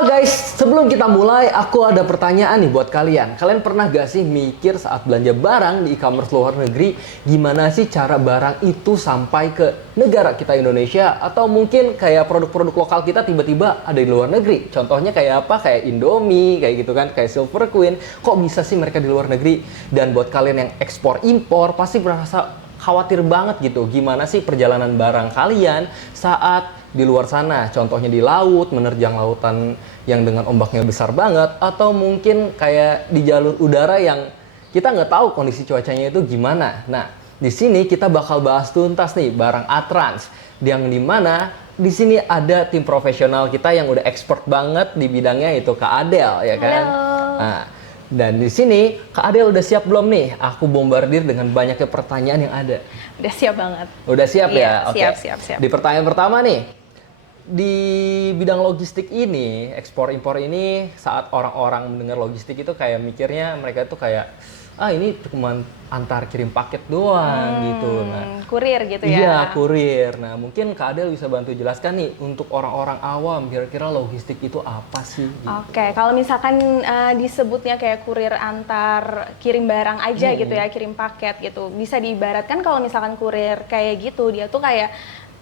Halo guys, sebelum kita mulai, aku ada pertanyaan nih buat kalian. Kalian pernah gak sih mikir saat belanja barang di e-commerce luar negeri, gimana sih cara barang itu sampai ke negara kita Indonesia? Atau mungkin kayak produk-produk lokal kita tiba-tiba ada di luar negeri? Contohnya kayak apa? Kayak Indomie, kayak gitu kan, kayak Silver Queen. Kok bisa sih mereka di luar negeri? Dan buat kalian yang ekspor impor, pasti merasa khawatir banget gitu. Gimana sih perjalanan barang kalian saat di luar sana, contohnya di laut, menerjang lautan yang dengan ombaknya besar banget, atau mungkin kayak di jalur udara yang kita nggak tahu kondisi cuacanya itu gimana. Nah, di sini kita bakal bahas tuntas nih barang Atrans, yang dimana di sini ada tim profesional kita yang udah expert banget di bidangnya, itu Kak Adel, ya kan? Halo. Nah, dan di sini Kak Adel udah siap belum nih? Aku bombardir dengan banyaknya pertanyaan yang ada. Udah siap banget. Udah siap ya? Iya, Oke. siap. Di pertanyaan pertama nih, di bidang logistik ini, ekspor impor ini, saat orang-orang mendengar logistik itu kayak mikirnya mereka tuh kayak, ini cuma antar kirim paket doang gitu. Nah, Kurir gitu ya? iya, kurir. Nah, mungkin Kak Adel bisa bantu jelaskan nih untuk orang-orang awam, kira-kira logistik itu apa sih? Gitu. Oke, kalau misalkan disebutnya kayak kurir antar kirim barang aja gitu ya, kirim paket gitu. Bisa diibaratkan kalau misalkan kurir kayak gitu, dia tuh kayak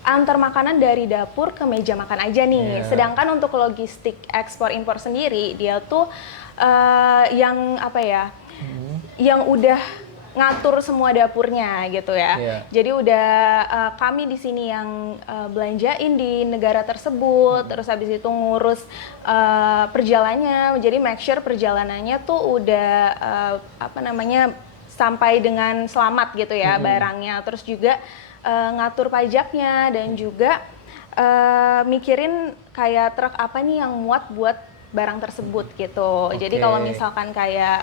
antar makanan dari dapur ke meja makan aja nih. Sedangkan untuk logistik ekspor impor sendiri, dia tuh yang apa ya? Yang udah ngatur semua dapurnya gitu ya. Jadi udah kami di sini yang belanjain di negara tersebut, terus habis itu ngurus perjalanannya, jadi make sure perjalanannya tuh udah sampai dengan selamat gitu ya barangnya. Terus juga ngatur pajaknya dan juga mikirin kayak truk apa nih yang muat buat barang tersebut gitu. Jadi kalau misalkan kayak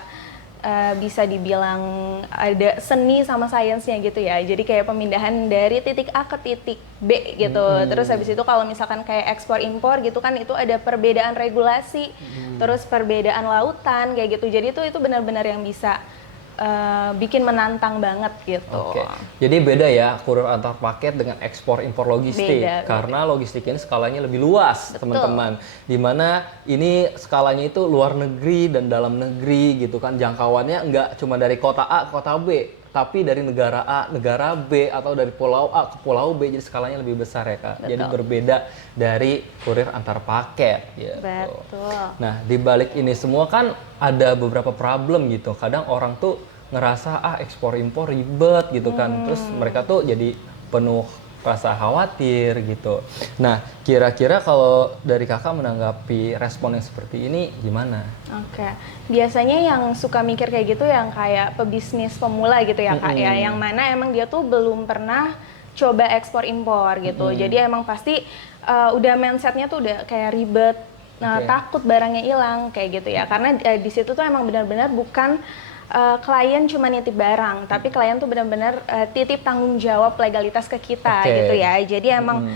bisa dibilang ada seni sama sainsnya gitu ya. Jadi kayak pemindahan dari titik A ke titik B gitu. Terus habis itu kalau misalkan kayak ekspor impor gitu kan, itu ada perbedaan regulasi, terus perbedaan lautan kayak gitu. Jadi itu benar-benar yang bisa bikin menantang banget gitu. Jadi beda ya kurir antar paket dengan ekspor impor logistik. Karena logistik ini skalanya lebih luas, teman-teman. Dimana ini skalanya itu luar negeri dan dalam negeri gitu kan. Jangkauannya nggak cuma dari kota A ke kota B, tapi dari negara A, negara B, atau dari pulau A ke pulau B. Jadi skalanya lebih besar ya Kak. Jadi berbeda dari kurir antar paket gitu. Betul. Nah, di balik ini semua kan ada beberapa problem gitu. Kadang orang tuh ngerasa ekspor impor ribet gitu kan. Terus mereka tuh jadi penuh rasa khawatir gitu. Nah, kira-kira kalau dari Kakak menanggapi respon yang seperti ini gimana? Biasanya yang suka mikir kayak gitu yang kayak pebisnis pemula gitu ya Kak ya, yang mana emang dia tuh belum pernah coba ekspor impor gitu. Jadi emang pasti udah mindsetnya tuh udah kayak ribet, takut barangnya hilang kayak gitu ya. Karena di situ tuh emang benar-benar bukan klien cuma nitip barang, tapi klien tuh benar-benar titip tanggung jawab legalitas ke kita gitu ya. Jadi emang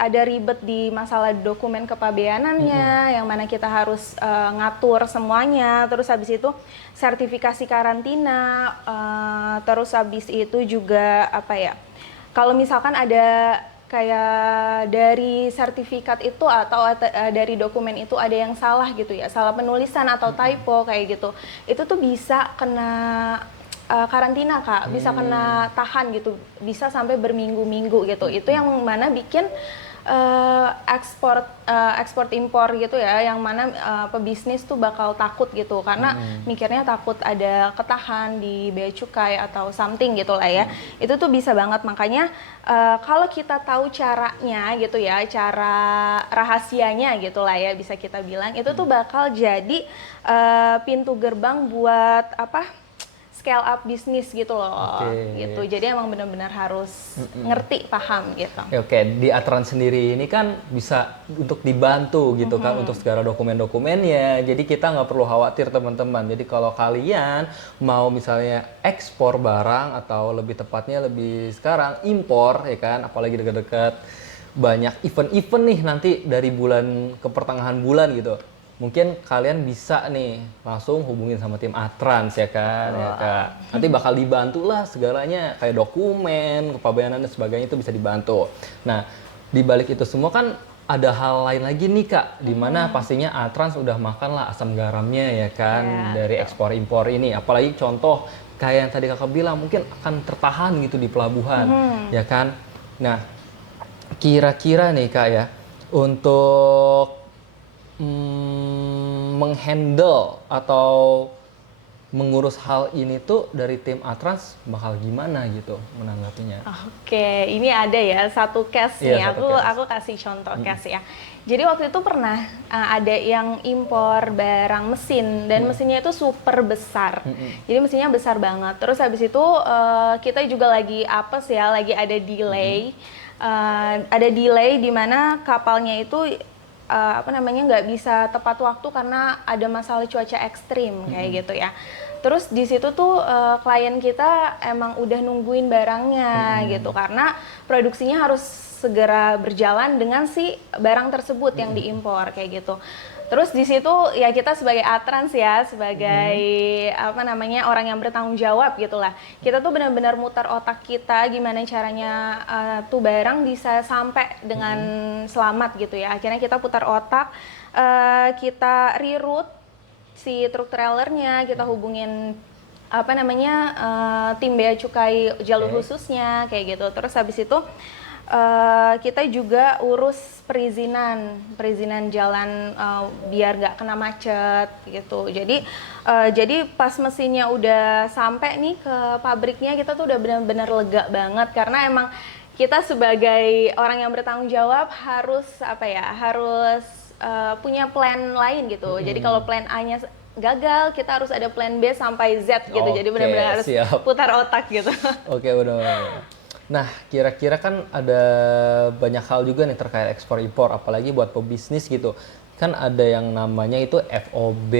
ada ribet di masalah dokumen kepabeanannya, yang mana kita harus ngatur semuanya. Terus habis itu sertifikasi karantina, terus habis itu juga kalau misalkan ada kayak dari sertifikat itu atau dari dokumen itu ada yang salah gitu ya, salah penulisan atau typo kayak gitu, itu tuh bisa kena karantina Kak, bisa kena tahan gitu, bisa sampai berminggu-minggu gitu. Itu yang mana bikin ekspor impor gitu ya, yang mana pebisnis tuh bakal takut gitu, karena mikirnya takut ada ketahan di bea cukai atau something gitu lah ya. Itu tuh bisa banget, makanya kalau kita tahu caranya gitu ya, cara rahasianya gitu lah ya bisa kita bilang, itu tuh bakal jadi pintu gerbang buat scale up bisnis gitu loh, gitu. Jadi emang benar-benar harus ngerti, paham gitu. Di Atrans sendiri ini kan bisa untuk dibantu gitu kan untuk segala dokumen-dokumennya. Jadi kita nggak perlu khawatir teman-teman. Jadi kalau kalian mau misalnya ekspor barang atau lebih tepatnya lebih sekarang impor ya kan, apalagi dekat-dekat banyak event-event nih nanti dari bulan ke pertengahan bulan gitu. Mungkin kalian bisa nih langsung hubungin sama tim Atrans ya kan, ya Kak. Nanti bakal dibantu lah segalanya, kayak dokumen, kepabeanan dan sebagainya itu bisa dibantu. Nah, di balik itu semua kan ada hal lain lagi nih Kak, di mana pastinya Atrans udah makan lah asam garamnya ya kan dari ekspor impor ini. Apalagi contoh kayak yang tadi Kakak bilang mungkin akan tertahan gitu di pelabuhan ya kan. Nah, kira-kira nih Kak ya untuk menghandle atau mengurus hal ini tuh dari tim Atrans bakal gimana gitu menanggapinya? Oke, ini ada ya satu case nih. Iya, satu case. Aku kasih contoh case ya. Jadi waktu itu pernah ada yang impor barang mesin dan mesinnya itu super besar. Jadi mesinnya besar banget. Terus habis itu kita juga lagi apes ya, lagi ada delay. Ada delay di mana kapalnya itu nggak bisa tepat waktu karena ada masalah cuaca ekstrim kayak gitu ya. Terus di situ tuh klien kita emang udah nungguin barangnya gitu karena produksinya harus segera berjalan dengan si barang tersebut yang diimpor kayak gitu. Terus di situ ya kita sebagai Atrans ya, sebagai orang yang bertanggung jawab gitulah. Kita tuh benar-benar muter otak kita gimana caranya tuh barang bisa sampai dengan selamat gitu ya. Akhirnya kita putar otak, kita reroute si truk trailernya, kita hubungin tim bea cukai jalur khususnya kayak gitu. Terus habis itu kita juga urus perizinan jalan biar nggak kena macet gitu. Jadi pas mesinnya udah sampai nih ke pabriknya kita tuh udah benar-benar lega banget karena emang kita sebagai orang yang bertanggung jawab harus punya plan lain gitu. Jadi kalau plan A-nya gagal, kita harus ada plan B sampai Z gitu. Jadi benar-benar harus putar otak gitu. Oke, udah. Nah, kira-kira kan ada banyak hal juga nih terkait ekspor impor, apalagi buat pebisnis gitu. Kan ada yang namanya itu FOB,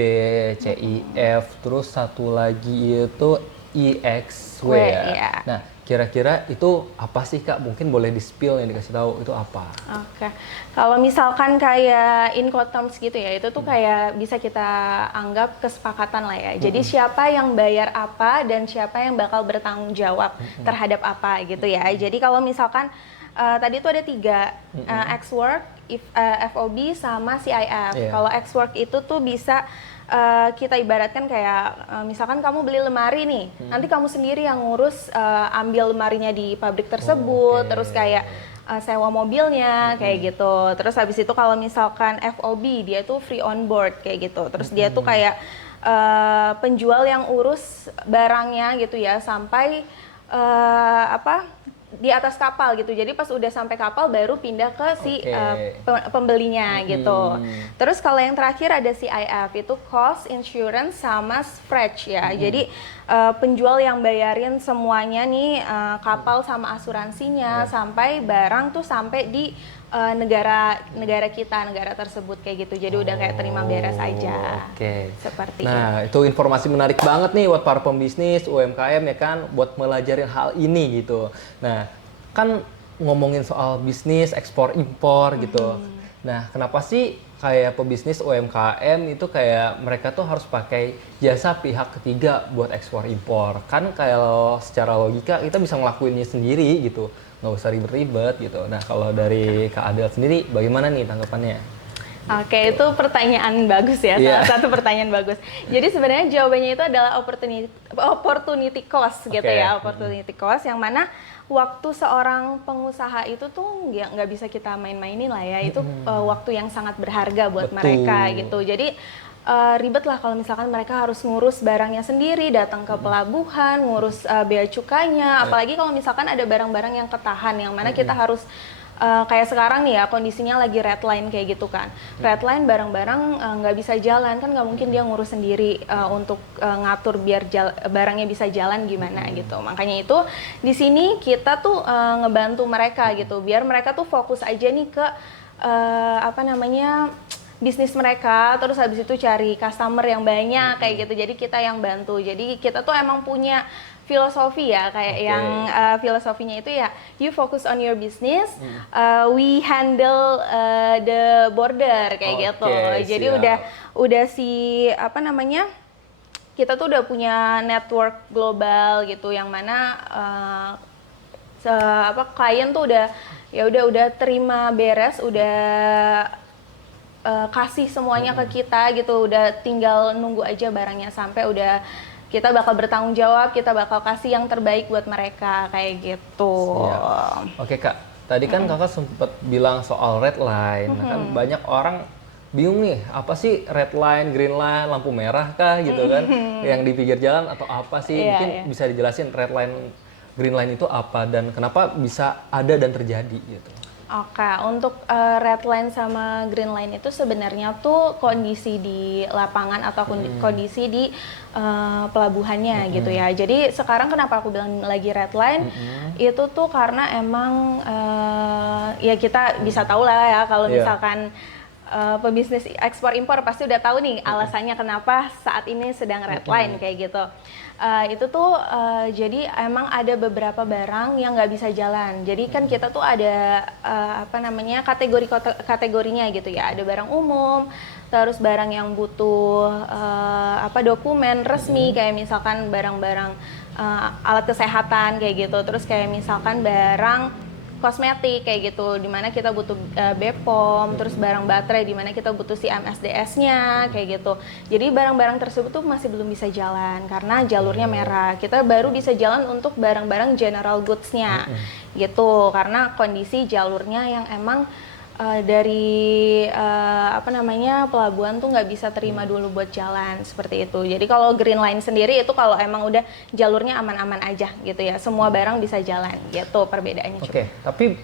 CIF, terus satu lagi itu IXW ya. Iya. Nah, kira-kira itu apa sih Kak? Mungkin boleh di-spill yang dikasih tahu itu apa? Oke. Kalau misalkan kayak Incoterms gitu ya, itu tuh kayak bisa kita anggap kesepakatan lah ya. Jadi siapa yang bayar apa dan siapa yang bakal bertanggung jawab terhadap apa gitu ya. Jadi kalau misalkan tadi itu ada 3, X-Work, FOB sama CIF. Kalau X-Work itu tuh bisa kita ibaratkan kayak misalkan kamu beli lemari nih, nanti kamu sendiri yang ngurus ambil lemarinya di pabrik tersebut, terus kayak sewa mobilnya kayak gitu. Terus habis itu kalau misalkan FOB dia tuh free on board kayak gitu. Terus dia tuh kayak penjual yang urus barangnya gitu ya sampai di atas kapal gitu. Jadi pas udah sampai kapal baru pindah ke si pembelinya gitu. Terus kalau yang terakhir ada CIF itu cost, insurance sama freight ya. Jadi penjual yang bayarin semuanya nih kapal sama asuransinya sampai barang tuh sampai di negara kita, negara tersebut kayak gitu. Jadi udah kayak terima beres aja. Seperti Nah, itu informasi menarik banget nih buat para pembisnis UMKM ya kan, buat melajarin hal ini gitu. Nah, kan ngomongin soal bisnis ekspor impor gitu. Nah, kenapa sih kayak pebisnis UMKM itu kayak mereka tuh harus pakai jasa pihak ketiga buat ekspor impor? Kan kalau secara logika kita bisa ngelakuinnya sendiri gitu, nggak usah ribet-ribet gitu. Nah, kalau dari Kak Adel sendiri bagaimana nih tanggapannya? Oke, itu pertanyaan bagus ya, salah satu pertanyaan bagus. Jadi sebenarnya jawabannya itu adalah opportunity cost gitu ya, opportunity cost yang mana waktu seorang pengusaha itu tuh nggak bisa kita main-mainin lah ya, itu waktu yang sangat berharga buat mereka gitu. Jadi ribet lah kalau misalkan mereka harus ngurus barangnya sendiri, datang ke pelabuhan, ngurus bea cukainya, apalagi kalau misalkan ada barang-barang yang ketahan, yang mana kita harus kayak sekarang nih ya kondisinya lagi red line kayak gitu kan. Red line barang-barang nggak bisa jalan kan, nggak mungkin dia ngurus sendiri untuk ngatur biar barangnya bisa jalan gimana gitu. Makanya itu di sini kita tuh ngebantu mereka gitu biar mereka tuh fokus aja nih ke bisnis mereka, terus habis itu cari customer yang banyak kayak gitu. Jadi kita yang bantu. Jadi kita tuh emang punya filosofi ya, kayak yang filosofinya itu ya, you focus on your business, we handle the border kayak gitu. Jadi udah kita tuh udah punya network global gitu, yang mana klien tuh udah udah terima beres, udah kasih semuanya ke kita gitu, udah tinggal nunggu aja barangnya sampai, udah kita bakal bertanggung jawab, kita bakal kasih yang terbaik buat mereka kayak gitu. Oke Kak, tadi kan Kakak sempat bilang soal red line. Nah, kan banyak orang bingung nih, apa sih red line, green line, lampu merah kah gitu kan? Yang di pinggir jalan atau apa sih? Mungkin bisa dijelasin red line, green line itu apa dan kenapa bisa ada dan terjadi gitu. Oke, untuk red line sama green line itu sebenarnya tuh kondisi di lapangan atau kondisi di pelabuhannya gitu ya. Jadi sekarang kenapa aku bilang lagi red line, itu tuh karena emang ya kita bisa tahu lah ya kalau misalkan pebisnis ekspor impor pasti udah tahu nih alasannya kenapa saat ini sedang red line kayak gitu. Itu tuh jadi emang ada beberapa barang yang nggak bisa jalan. Jadi kan kita tuh ada kategorinya gitu ya. Ada barang umum, terus barang yang butuh dokumen resmi kayak misalkan barang-barang alat kesehatan kayak gitu. Terus kayak misalkan barang kosmetik kayak gitu, dimana kita butuh BPOM, terus barang baterai dimana kita butuh si MSDS-nya kayak gitu. Jadi barang-barang tersebut tuh masih belum bisa jalan karena jalurnya merah. Kita baru bisa jalan untuk barang-barang general goods-nya gitu, karena kondisi jalurnya yang emang dari pelabuhan tuh nggak bisa terima dulu buat jalan seperti itu. Jadi kalau green line sendiri itu kalau emang udah jalurnya aman-aman aja gitu ya, semua barang bisa jalan gitu perbedaannya. Oke, tapi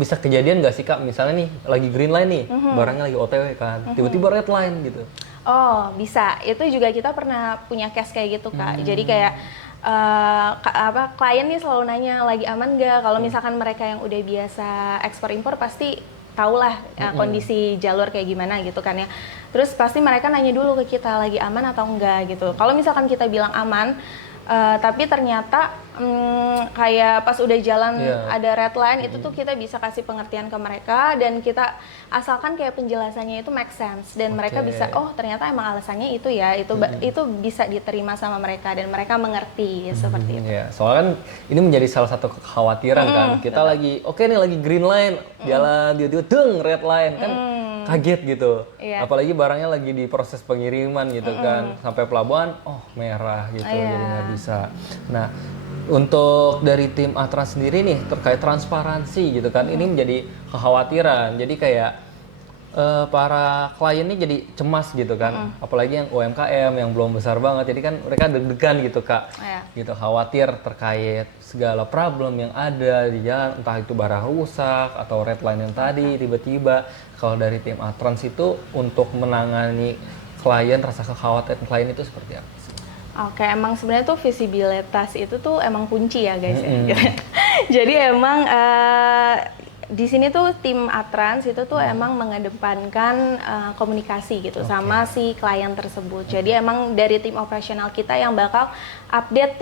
bisa kejadian nggak sih Kak, misalnya nih lagi green line nih, barangnya lagi OTW kan, tiba-tiba red line gitu. Oh bisa, itu juga kita pernah punya case kayak gitu Kak. Jadi kayak klien nih selalu nanya lagi aman nggak. Kalau misalkan mereka yang udah biasa ekspor impor pasti tahulah kondisi jalur kayak gimana gitu kan ya. Terus pasti mereka nanya dulu ke kita lagi aman atau enggak gitu. Kalau misalkan kita bilang aman, tapi ternyata kayak pas udah jalan ada red line, itu tuh kita bisa kasih pengertian ke mereka dan kita asalkan kayak penjelasannya itu make sense dan mereka bisa ternyata emang alasannya itu ya, itu bisa diterima sama mereka dan mereka mengerti seperti itu. Ya, soalnya kan ini menjadi salah satu kekhawatiran kan, kita lagi nih lagi green line jalan tiba-tiba deng red line kan. Kaget gitu, apalagi barangnya lagi di proses pengiriman gitu kan, sampai pelabuhan, merah gitu, jadi nggak bisa. Nah, untuk dari tim Atrans sendiri nih terkait transparansi gitu kan, ini menjadi kekhawatiran. Jadi kayak para klien ini jadi cemas gitu kan, apalagi yang UMKM yang belum besar banget, jadi kan mereka deg-degan gitu Kak, gitu khawatir terkait segala problem yang ada di jalan, entah itu barang rusak atau red line yang tadi tiba-tiba. Kalau dari tim Atrans itu untuk menangani klien, rasa kekhawatiran klien itu seperti apa sih? Oke, emang sebenarnya tuh visibilitas itu tuh emang kunci ya guys. Jadi emang di sini tuh tim Atrans itu tuh emang mengedepankan komunikasi gitu sama si klien tersebut. Jadi emang dari tim operasional kita yang bakal update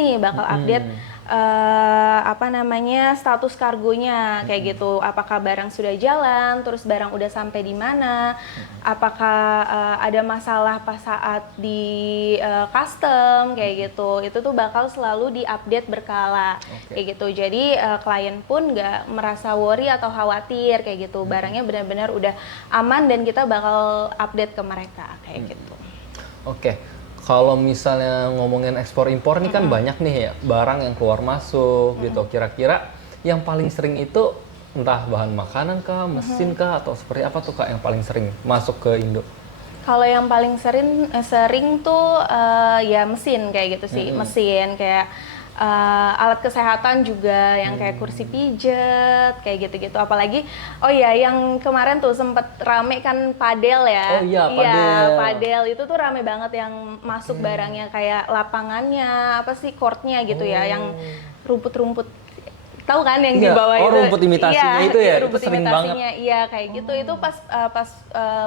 status kargonya kayak gitu. Apakah barang sudah jalan, terus barang udah sampai di mana, apakah ada masalah pas saat di custom kayak gitu. Itu tuh bakal selalu diupdate berkala kayak gitu. Jadi klien pun nggak merasa worry atau khawatir kayak gitu. Barangnya benar-benar udah aman dan kita bakal update ke mereka kayak gitu. Oke. Kalau misalnya ngomongin ekspor impor nih kan banyak nih ya barang yang keluar masuk gitu. Kira-kira yang paling sering itu entah bahan makanan kah, mesin kah, atau seperti apa tuh Kak yang paling sering masuk ke Indo? Kalau yang paling sering tuh ya mesin kayak gitu sih. Mesin kayak alat kesehatan juga yang kayak kursi pijat kayak gitu-gitu. Apalagi yang kemarin tuh sempet rame kan padel ya. Padel itu tuh rame banget yang masuk barangnya kayak lapangannya courtnya gitu ya, yang rumput-rumput, tahu kan yang di bawah itu. Rumput imitasinya itu ya, rumput itu sering imitasinya, banget. Iya kayak gitu. Itu pas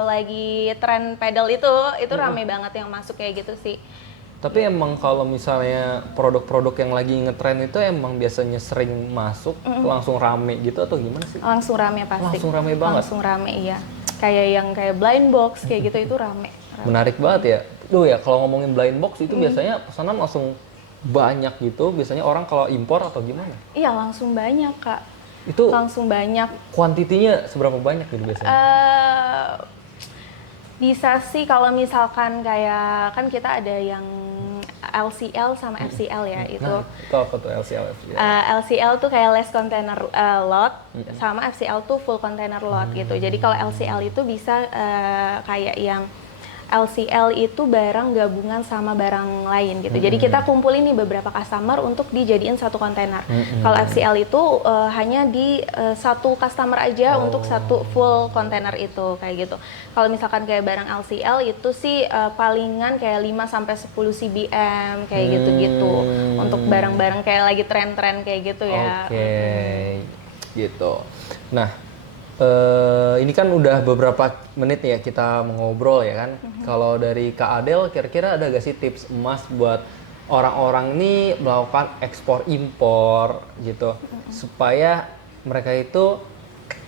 lagi tren pedal itu rame banget yang masuk kayak gitu sih. Tapi emang kalau misalnya produk-produk yang lagi ngetren itu emang biasanya sering masuk langsung rame gitu atau gimana sih? Langsung rame pasti. Langsung rame banget? Langsung rame, iya. Kayak blind box kayak gitu itu rame. Menarik banget ya. Duh ya, kalau ngomongin blind box itu biasanya pesanan langsung banyak gitu, biasanya orang kalau impor atau gimana? Iya, langsung banyak, Kak. Itu Langsung banyak. kuantitinya seberapa banyak gitu biasanya? eh Bisa sih kalau misalkan kayak kan kita ada yang LCL sama FCL ya itu. Nah, itu apa tuh LCL, FCL? LCL tuh kayak less container lot sama FCL tuh full container lot gitu. Jadi kalau LCL itu bisa kayak yang LCL itu barang gabungan sama barang lain gitu. Jadi kita kumpulin nih beberapa customer untuk dijadiin satu kontainer. Kalau FCL itu hanya di satu customer aja untuk satu full kontainer itu kayak gitu. Kalau misalkan kayak barang LCL itu sih palingan kayak 5 sampai 10 CBM kayak gitu-gitu. Untuk barang-barang kayak lagi tren-tren kayak gitu ya. Oke, gitu. Nah, ini kan udah beberapa menit ya kita ngobrol ya kan. Kalau dari Kak Adel, kira-kira ada gak sih tips emas buat orang-orang ini melakukan ekspor impor gitu, supaya mereka itu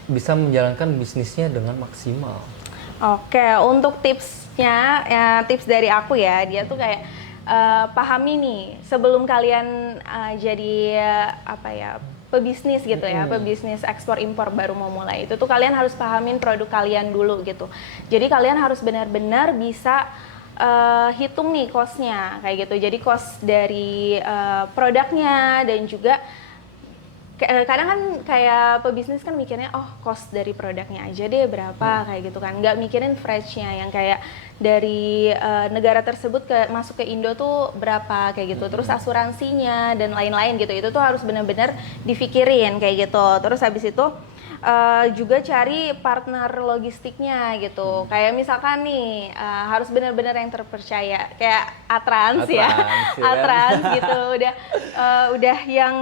bisa menjalankan bisnisnya dengan maksimal? Oke, untuk tipsnya, ya, tips dari aku ya, dia tuh kayak pahami nih sebelum kalian jadi apa ya pebisnis gitu ya, pebisnis ekspor impor baru mau mulai itu tuh kalian harus pahamin produk kalian dulu gitu. Jadi kalian harus benar-benar bisa hitung nih cost-nya kayak gitu. Jadi cost dari produknya dan juga kadang kan kayak pebisnis kan mikirnya oh cost dari produknya aja deh berapa kayak gitu kan, nggak mikirin freight-nya yang kayak dari negara tersebut masuk ke Indo tuh berapa kayak gitu, terus asuransinya dan lain-lain gitu, itu tuh harus benar-benar dipikirin kayak gitu. Terus habis itu juga cari partner logistiknya gitu. Kayak misalkan nih harus benar-benar yang terpercaya kayak Atrans ya. Atrans gitu. Udah yang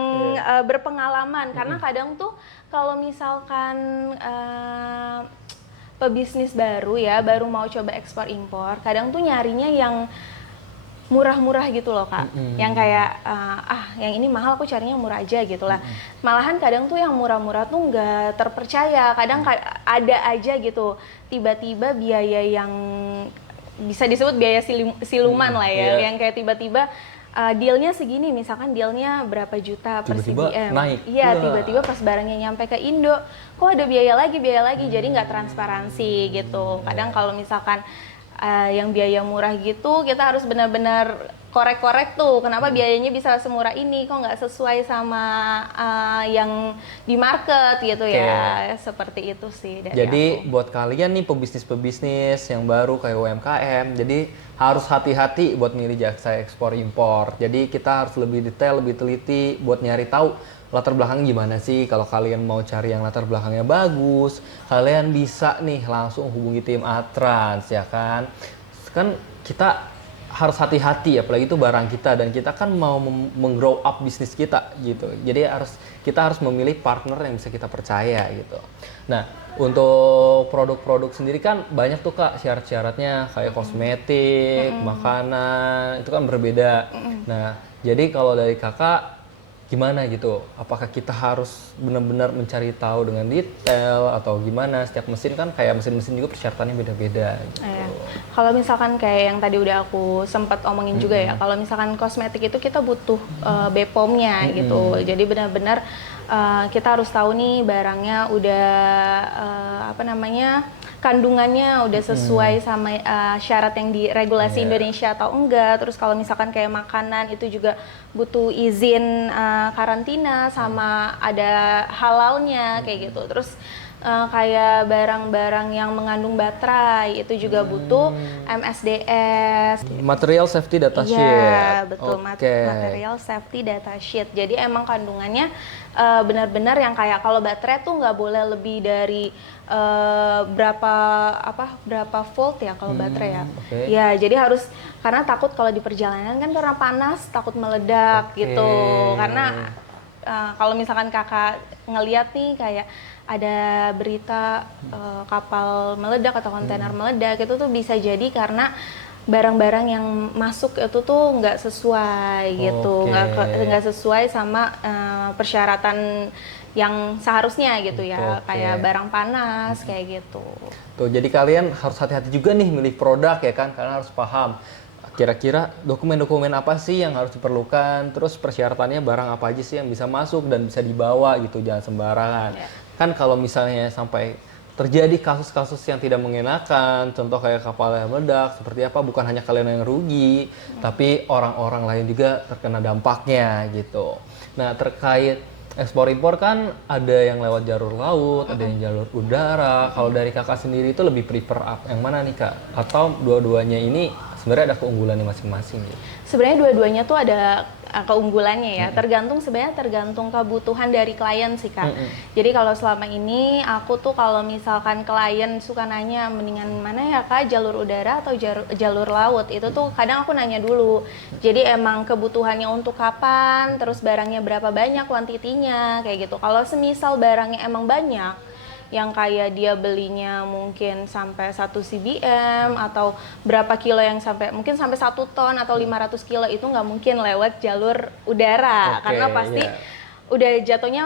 berpengalaman karena kadang tuh kalau misalkan pebisnis baru ya, baru mau coba ekspor impor, kadang tuh nyarinya yang murah-murah gitu loh Kak, yang kayak yang ini mahal aku carinya yang murah aja gitu lah. Malahan kadang tuh yang murah-murah tuh nggak terpercaya, kadang ada aja gitu tiba-tiba biaya yang bisa disebut biaya siluman lah ya, yang kayak tiba-tiba dealnya segini, misalkan dealnya berapa juta per Tiba-tiba CBM, naik. iya tiba-tiba pas barangnya nyampe ke Indo, kok ada biaya lagi, jadi nggak transparansi gitu. Kadang kalau misalkan yang biaya murah gitu, kita harus benar-benar korek-korek tuh, kenapa biayanya bisa semurah ini, kok nggak sesuai sama yang di market gitu ya, seperti itu sih dari Jadi aku. buat kalian nih pebisnis-pebisnis yang baru kayak UMKM, jadi harus hati-hati buat milih jasa ekspor impor. Jadi kita harus lebih detail, lebih teliti buat nyari tahu latar belakang gimana sih. Kalau kalian mau cari yang latar belakangnya bagus, kalian bisa nih langsung hubungi tim Atrans ya kan. Kan kita harus hati-hati, apalagi itu barang kita dan kita kan mau meng-grow up bisnis kita gitu. Jadi kita harus memilih partner yang bisa kita percaya gitu. Nah, untuk produk-produk sendiri kan banyak tuh Kak syarat-syaratnya, kayak kosmetik, makanan, itu kan berbeda. Nah, jadi kalau dari Kakak gimana gitu? Apakah kita harus benar-benar mencari tahu dengan detail atau gimana? Setiap mesin kan kayak mesin-mesin juga persyaratannya beda-beda gitu. Kalau misalkan kayak yang tadi udah aku sempat omongin juga ya, kalau misalkan kosmetik itu kita butuh BPOM-nya gitu. Jadi benar-benar kita harus tahu nih barangnya udah kandungannya udah sesuai sama syarat yang di regulasi Indonesia atau enggak. Terus kalau misalkan kayak makanan itu juga butuh izin karantina sama ada halalnya kayak gitu. Terus kayak barang-barang yang mengandung baterai itu juga butuh MSDS. Material Safety Data Sheet. Iya, betul. Material Safety Data Sheet. Jadi emang kandungannya benar-benar yang kayak kalau baterai tuh nggak boleh lebih dari berapa volt ya kalau baterai ya. Ya, jadi harus, karena takut kalau di perjalanan kan karena panas takut meledak gitu. Karena kalau misalkan Kakak ngeliat nih kayak ada berita kapal meledak atau kontainer meledak, itu tuh bisa jadi karena barang-barang yang masuk itu tuh nggak sesuai gitu, nggak sesuai sama persyaratan yang seharusnya gitu ya, kayak barang panas kayak gitu. Tuh, jadi kalian harus hati-hati juga nih milih produk ya kan, karena harus paham kira-kira dokumen-dokumen apa sih yang harus diperlukan, terus persyaratannya barang apa aja sih yang bisa masuk dan bisa dibawa gitu, jangan sembarangan. Kan kalau misalnya sampai terjadi kasus-kasus yang tidak mengenakan, contoh kayak kapal yang meledak, seperti apa, bukan hanya kalian yang rugi, tapi orang-orang lain juga terkena dampaknya gitu. Nah, terkait ekspor impor kan ada yang lewat jalur laut, ada yang jalur udara. Kalau dari kakak sendiri itu lebih prefer yang mana nih kak? Atau dua-duanya ini sebenarnya ada keunggulannya masing-masing gitu? Sebenarnya dua-duanya tuh ada keunggulannya ya, sebenarnya tergantung kebutuhan dari klien sih kak. Jadi kalau selama ini aku tuh kalau misalkan klien suka nanya mendingan mana ya kak, jalur udara atau jalur laut, itu tuh kadang aku nanya dulu. Jadi emang kebutuhannya untuk kapan, terus barangnya berapa banyak kuantitinya kayak gitu. Kalau semisal barangnya emang banyak, yang kayak dia belinya mungkin sampai 1 cbm atau berapa kilo yang mungkin sampai 1 ton atau 500 kilo, itu nggak mungkin lewat jalur udara. Karena pasti udah jatuhnya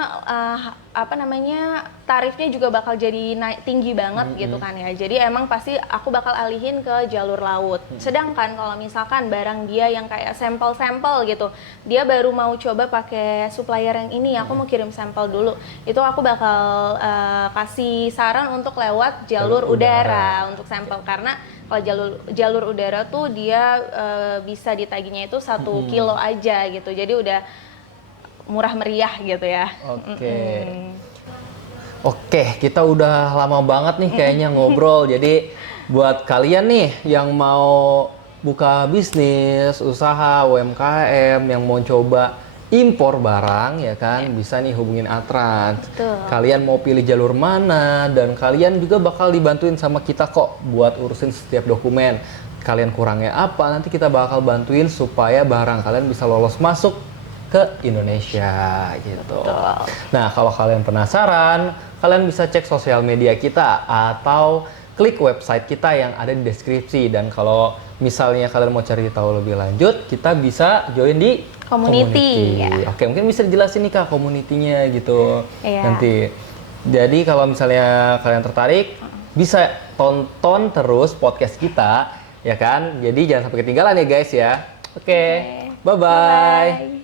tarifnya juga bakal jadi tinggi banget gitu kan ya. Jadi emang pasti aku bakal alihin ke jalur laut. Sedangkan kalau misalkan barang dia yang kayak sampel-sampel gitu, dia baru mau coba pakai supplier yang ini, aku mau kirim sampel dulu, itu aku bakal kasih saran untuk lewat jalur udara untuk sampel. Karena kalau jalur udara tuh dia bisa ditagihnya itu 1 kilo aja gitu. Jadi udah murah meriah gitu ya. Oke, kita udah lama banget nih kayaknya ngobrol. Jadi buat kalian nih yang mau buka bisnis, usaha, UMKM, yang mau coba impor barang ya kan, bisa nih hubungin Atrans. Kalian mau pilih jalur mana, dan kalian juga bakal dibantuin sama kita kok buat urusin setiap dokumen. Kalian kurangnya apa, nanti kita bakal bantuin supaya barang kalian bisa lolos masuk ke Indonesia gitu. Nah, kalau kalian penasaran, kalian bisa cek sosial media kita atau klik website kita yang ada di deskripsi. Dan kalau misalnya kalian mau cari tahu lebih lanjut, kita bisa join di community. Oke, mungkin bisa dijelasin nih kak community-nya gitu nanti. Jadi kalau misalnya kalian tertarik, bisa tonton terus podcast kita ya kan. Jadi jangan sampai ketinggalan ya guys ya. Oke. Bye-bye.